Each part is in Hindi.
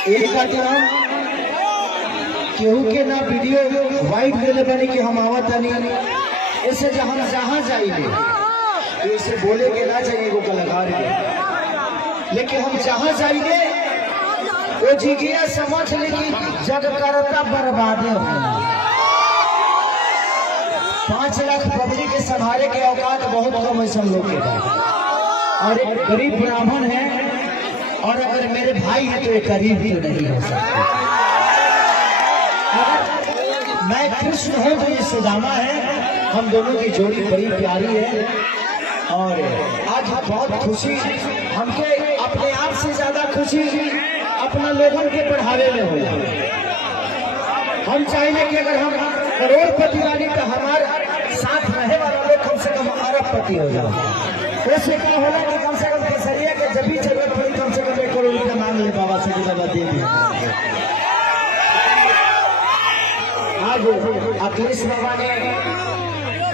एक कार्यक्रम केहू के ना वीडियो वाइट देले बनी कि हम आवत नहीं ऐसे हम जहाँ जाइए तो इसे बोले के ना चाहिए वो कलाकार के, लेकिन हम जहाँ जाइए वो जिगिया समझ ले कि जग करता बर्बादे हो। 5 लाख पब्लिक के संभाले के औकात बहुत कम है सब लोग के पास, और एक गरीब ब्राह्मण है, और अगर मेरे भाई है तो एक गरीब भी नहीं हो सकते। अगर मैं कृष्ण हूँ तो ये सुदामा है, हम दोनों की जोड़ी बड़ी प्यारी है। और आज बहुत खुशी हमके अपने आप से ज्यादा खुशी अपना लोगों के बढ़ावे में होला। हम चाहिए कि अगर हम करोड़पति वाली तो हमारे साथ रहे वाला लोग कम से कम अरबपति हो जाए। उससे क्या होला कि कम से कम केसरिया के जब भी जरूरत पड़ी कम से कम 1 करोड़ रुपया मांग ले बाबा से, बाबा दे दिया। आज अखिलेश बाबा ने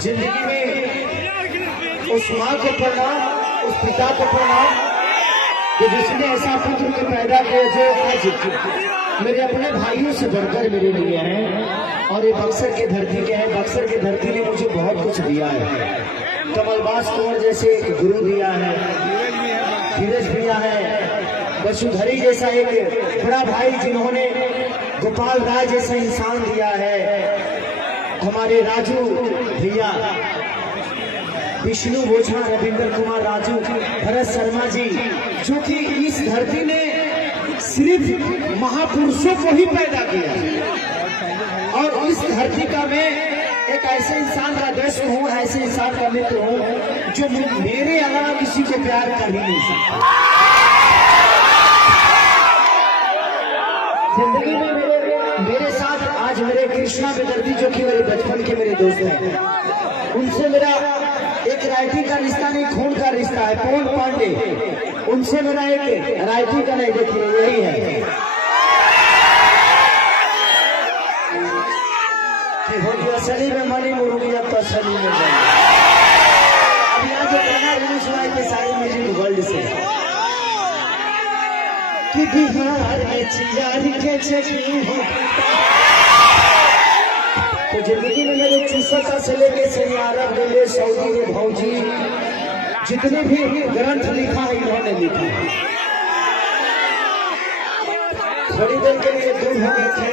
जिंदगी में उस माँ को प्रणाम, उस पिता को प्रणाम कि जिसने ऐसा पुत्र को पैदा किया जो आज मेरे अपने भाइयों से बढ़कर मेरे लिए हैं। और ये बक्सर की धरती के हैं। बक्सर की धरती ने मुझे बहुत कुछ दिया है। कमलबास कुंवर जैसे एक गुरु दिया है, धीरज दिया है, वसुधरी जैसा एक बड़ा भाई जिन्होंने गोपाल राय जैसा इंसान दिया है, हमारे राजू भैया, विष्णु बोझा, रविंद्र कुमार राजू, भरत शर्मा जी, जो कि इस धरती ने सिर्फ महापुरुषों को ही पैदा किया। और इस धरती का मैं एक ऐसे इंसान का दोस्त हूँ, ऐसे इंसान का मित्र हूँ जो मेरे अलावा किसी को प्यार कर ही नहीं सकता। जिंदगी में मेरे साथ आज मेरे कृष्णा बेदर्दी जो कि मेरे बचपन के मेरे दोस्त हैं, उनसे मेरा एक रायती का रिश्ता नहीं, खून का रिश्ता है। पवन पांडे, उनसे मेरा एक रायती का नहीं, देखिए यही है कि हो गया असली में मनी मुर्गी, अब तो असली में बनी। अब यहाँ जो गाना रिलीज हुआ है सारी म्यूजिक वर्ल्ड से कि बिहार में चिरारी के चकी हो। तो जिंदगी में मेरे चूसता से लेके अरब दिल्ली सऊदी में भौजी जितने भी ग्रंथ लिखा है इन्होंने लिखा। थोड़ी देर के लिए दूर हो गए थे,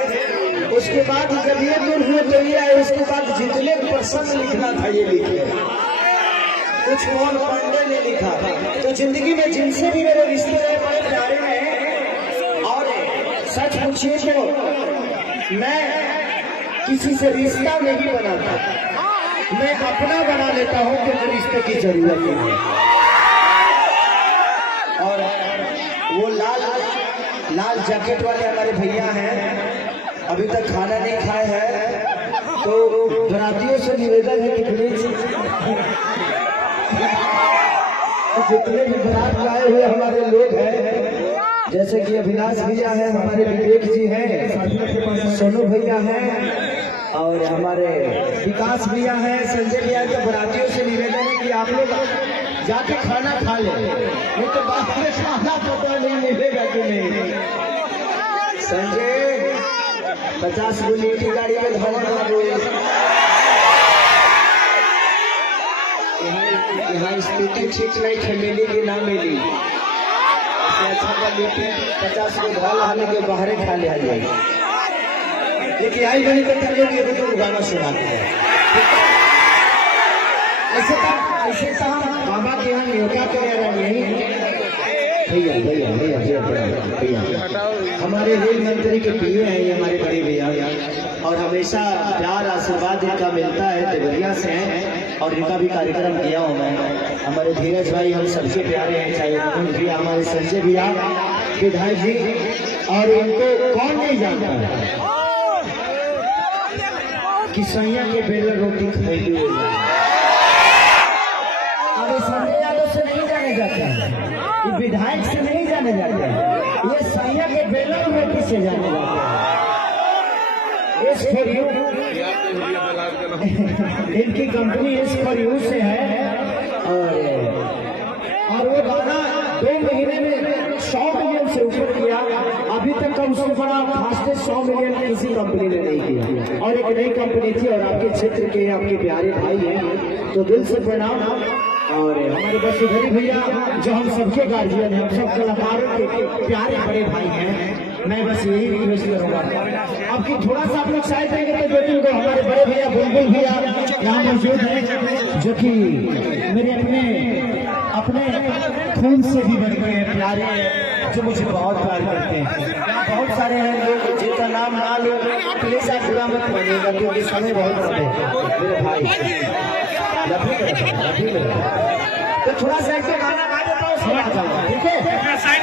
उसके बाद जब ये दूर हुए तो ये आए, उसके बाद जितने प्रसंग लिखना था ये लिखे। कुछ मोहन पांडे ने लिखा। तो जिंदगी में जिनसे भी मेरे रिश्ते रहे बड़े प्यारे हैं, और सच पूछिए तो मैं किसी से रिश्ता नहीं बनाता, मैं अपना बना लेता हूँ क्योंकि रिश्ते की जरूरत नहीं है। और वो लाल जैकेट वाले हमारे भैया हैं, अभी तक खाना नहीं खाए हैं, तो बरातियों से निवेदन है कि प्लीज जितने भी बारात आए हुए हमारे लोग हैं, जैसे कि अविनाश भैया हैं, हमारे विवेक जी हैं, सोनू भैया हैं, और हमारे विकास भैया हैं, संजय भैया के बरातियों से निवेदन है कि आप लोग जाके खाना खा ले, नहीं तो बात में खाना पता नहीं मिलेगा कि नहीं। संजय 50 गुनी की गाड़ी में धवन लागू, यहाँ स्थिति ठीक नहीं थे, मिली कि ना मिली, अच्छा का लिट्टी 50 को धल आने के बाहर खा ले जाए। देखिए आई बनी तो कर लोग ये तो गाना सुनाते हैं। ऐसे तो हम बाबा के यहाँ न्योता कर रहे हैं। भैया भैया भैया भैया भैया हमारे रेल मंत्री के पीए हैं ये हमारे बड़े भैया, और हमेशा प्यार आशीर्वाद इनका मिलता है, देवरिया से हैं, और इनका भी कार्यक्रम किया हूँ मैं। हमारे धीरज भाई हम सबसे प्यारे हैं, चाहे रमन भैया, हमारे संजय भैया, विधायक जी, और इनको कौन नहीं जानता है कि सैया के बेलर रोटी खाई हुई। अब संजय यादव से नहीं जाने जाते हैं, ये विधायक से नहीं जाने जाते हैं, ये सैया के बेलर रोटी से जाने जाते हैं। इस फॉर यू इनकी कंपनी इस फॉर यू से है, और वो गाना 2 महीने में 100 मिलियन से ऊपर किया। अभी तक का उससे बड़ा फास्टेस्ट 100 मिलियन किसी कंपनी ने नहीं किया, और एक नई कंपनी थी, और आपके क्षेत्र के आपके प्यारे भाई हैं, तो दिल से प्रणाम। और हमारे वसुधरी भैया जो हम सबके गार्जियन हैं, हम सब कलाकारों के प्यारे बड़े भाई हैं, मैं बस यही रिक्वेस्ट करूंगा आपकी, थोड़ा सा आप लोग साइड देंगे तो बेटी को हमारे बड़े भैया बुलबुल भैया यहाँ मौजूद है, जो कि मेरे अपने खून से भी बढ़ गए प्यारे हैं, जो मुझे बहुत प्यार करते हैं। बहुत सारे हैं लोग जिनका नाम ना लो प्लीज आप बुरा मत मानिएगा, क्योंकि समय बहुत कम है मेरे भाई। तो थोड़ा सा गाना गा देता हूँ, ठीक है।